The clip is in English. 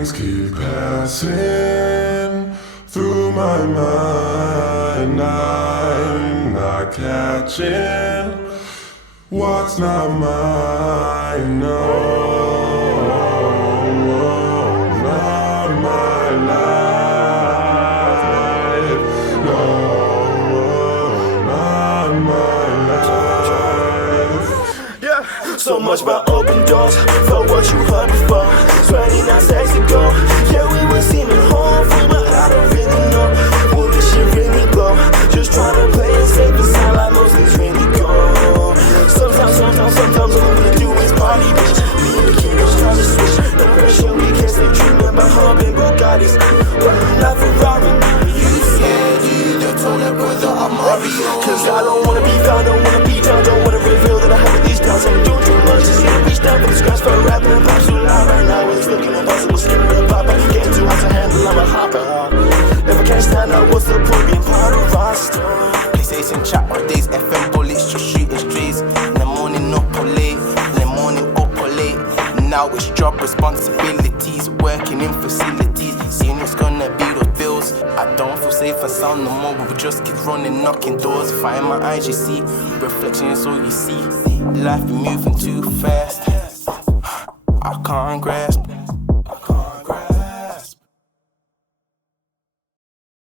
things keep passing through my mind. I'm not catching what's not mine. No, not my life. No, not my life. Yeah, so much about open doors for what you heard before. 29 seconds ago, yeah, we were seeming hopeful, but I don't really know. Will this shit really go? Just trying to play it safe and sound like most things really go. Sometimes all we wanna do is party, bitch. Me and the kids trying to switch. No pressure, we can't stay dreaming about humping Bugattis. Not Ferrari. You scared, you told that brother I'm Mario. Cause I don't wanna be found, don't wanna be down, don't wanna reveal that I have these doubts. I'm doing too much, just gonna reach down for the scratch for rapping and pop so loud right now. It's looking impossible, scared of the pop. I getting too hot to handle, I'm a hopper. Never can stand out, what's the point being part of our story? PlayStation chat my days, FM bullets, just shooting strays. In the morning up or late, in the morning up or late. Now it's job responsibilities, working in facilities, seeing what's gonna be those bills. I don't feel safe and sound no more, we're just kids running, knocking doors. Fire in my eyes, you see, reflection is all you see. Life be moving too fast, I can't grasp.